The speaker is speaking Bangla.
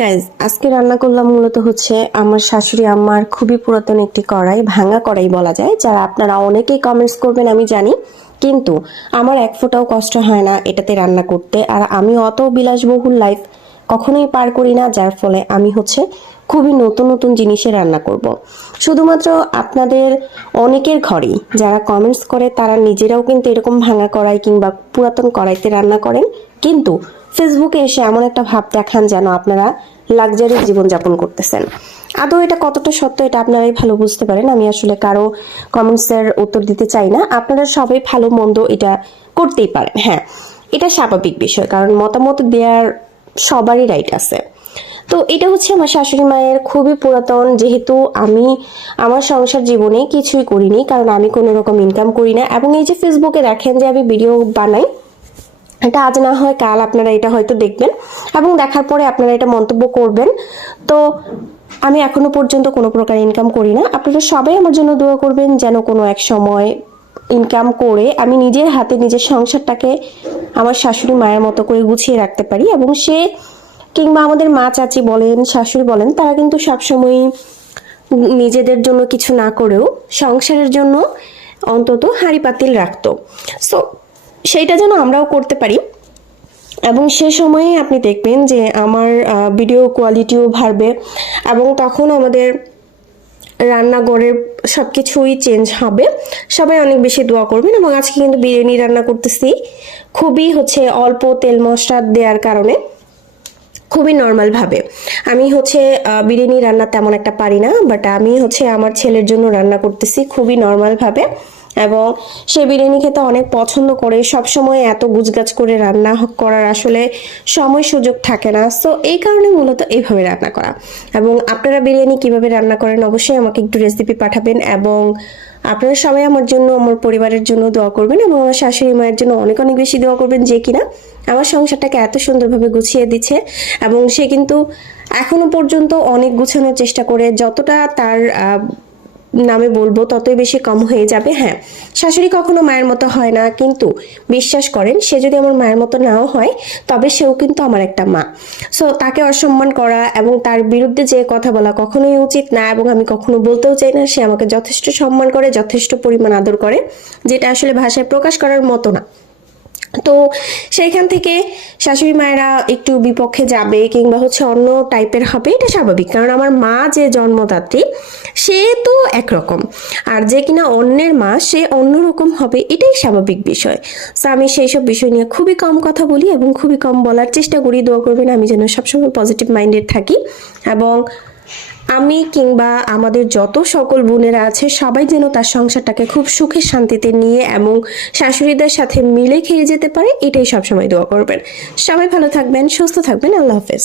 গাইজ আজকে রান্না করলাম মূলত হচ্ছে আমার শাশুড়ি আম্মার খুবই পুরাতন একটি কড়াই, ভাঙা কড়াই বলা যায়, যারা আপনারা অনেকেই কমেন্টস করবেন আমি জানি, কিন্তু আমার এক ফোঁটাও কষ্ট হয় না এটাতে রান্না করতে। আর আমি অত বিলাসবহুল লাইফ কখনোই পার করি না, যার ফলে আমি হচ্ছে খুবই নতুন নতুন জিনিসে রান্না করব। শুধুমাত্র আপনাদের অনেকের ঘরেই যারা কমেন্টস করে তারা নিজেরাও কিন্তু এরকম ভাঙা কড়াই কিংবা পুরাতন কড়াইতে রান্না করেন, কিন্তু ফেসবুকে এসে এমন একটা ভাব দেখান যেন আপনারা লাক্সারি জীবনযাপন করতেছেন। আদৌ এটা কতটা সত্য এটা আপনারাই ভালো বুঝতে পারেন। আমি আসলে কারো কমেন্টসের উত্তর দিতে চাই না, আপনারা সবাই ভালো মন্দ এটা করতেই পারেন। হ্যাঁ, এটা স্বাভাবিক বিষয়, কারণ মতামত দেওয়ার সবারই রাইট আছে। তো এটা হচ্ছে আমার শাশুড়ি মায়ের খুবই পুরাতন, যেহেতু আমি আমার সংসার জীবনে কিছুই করিনি, কারণ আমি কোনো রকম ইনকাম করি না। এবং এই যে ফেসবুকে দেখেন যে আমি ভিডিও বানাই, এটা আজ না হয় কাল আপনারা এটা হয়তো দেখবেন এবং দেখার পরে আপনারা এটা মন্তব্য করবেন। তো আমি এখনো পর্যন্ত কোনো প্রকার ইনকাম করি না। আপনারা সবাই আমার জন্য দোয়া করবেন যেন কোনো এক সময় ইনকাম করে আমি নিজের হাতে নিজের সংসারটাকে আমার শাশুড়ি মায়ের মতো করে গুছিয়ে রাখতে পারি। এবং সে কিংবা আমাদের মা চাচি বলেন শাশুড়ি বলেন, তারা কিন্তু সবসময় নিজেদের জন্য কিছু না করেও সংসারের জন্য অন্তত হাঁড়ি পাতিল রাখতো। সো সেইটা যেন আমরাও করতে পারি। এবং সে সময়ে আপনি দেখবেন যে আমার ভিডিও কোয়ালিটিও বাড়বে এবং তখন আমাদের রান্নাঘরের সব কিছুই চেঞ্জ হবে। সবাই অনেক বেশি দোয়া করবেন। এবং আজকে কিন্তু বিরিয়ানি রান্না করতেছি, খুবই হচ্ছে অল্প তেল মশলা দেওয়ার কারণে খুবই নর্মাল ভাবে। আমি হচ্ছে বিরিয়ানি রান্না তেমন একটা পারি না, বাট আমি হচ্ছে আমার ছেলের জন্য রান্না করতেছি খুবই নর্মাল ভাবে। এবং সে বিরিয়ানি খেতে অনেক পছন্দ করে। সব সময় এত গুজগাছ করে রান্না করার আসলে সময় সুযোগ থাকে না, সো এই কারণে মূলত এইভাবে রান্না করা। এবং আপনারা বিরিয়ানি কিভাবে রান্না করেন অবশ্যই আমাকে একটু রেসিপি পাঠাবেন। এবং আপনারা সবাই আমার জন্য, আমার পরিবারের জন্য দোয়া করবেন এবং আমার শাশুড়ি মায়ের জন্য অনেক অনেক বেশি দোয়া করবেন, যে কিনা আমার সংসারটাকে এত সুন্দরভাবে গুছিয়ে দিচ্ছে। এবং সে কিন্তু এখনো পর্যন্ত অনেক গুছানোর চেষ্টা করে, যতটা তার নামে বলবো ততই বেশি কম হয়ে যাবে। হ্যাঁ, শাশুড়ি কখনো মায়ের মতো হয় না, কিন্তু বিশ্বাস করেন সে যদি আমার মায়ের মতো নাও হয় তবে সেও কিন্তু আমার একটা মা। সো তাকে অসম্মান করা এবং তার বিরুদ্ধে যে কথা বলা কখনোই উচিত না, এবং আমি কখনো বলতেও চাই না। সে আমাকে যথেষ্ট সম্মান করে, যথেষ্ট পরিমাণ আদর করে, যেটা আসলে ভাষায় প্রকাশ করার মতো না। তো সেইখান থেকে শাশুড়ি মায়েরা একটু বিপক্ষে যাবে কিংবা হচ্ছে অন্য টাইপের হবে, এটা স্বাভাবিক। কারণ আমার মা যে জন্মদাত্রী সে তো একরকম, আর যে কিনা অন্যের মা সে অন্যরকম হবে, এটাই স্বাভাবিক বিষয়। তো আমি সেই সব বিষয় নিয়ে খুবই কম কথা বলি এবং খুবই কম বলার চেষ্টা করি। দোয়া করবেন আমি যেন সবসময় পজিটিভ মাইন্ডেড থাকি এবং আমি কিংবা আমাদের যত সকল বোনেরা আছে সবাই যেন তার সংসারটাকে খুব সুখে শান্তিতে নিয়ে এবং শাশুড়িদের সাথে মিলে খেয়ে যেতে পারে, এটাই সবসময় দোয়া করবেন। সবাই ভালো থাকবেন, সুস্থ থাকবেন। আল্লাহ হাফেজ।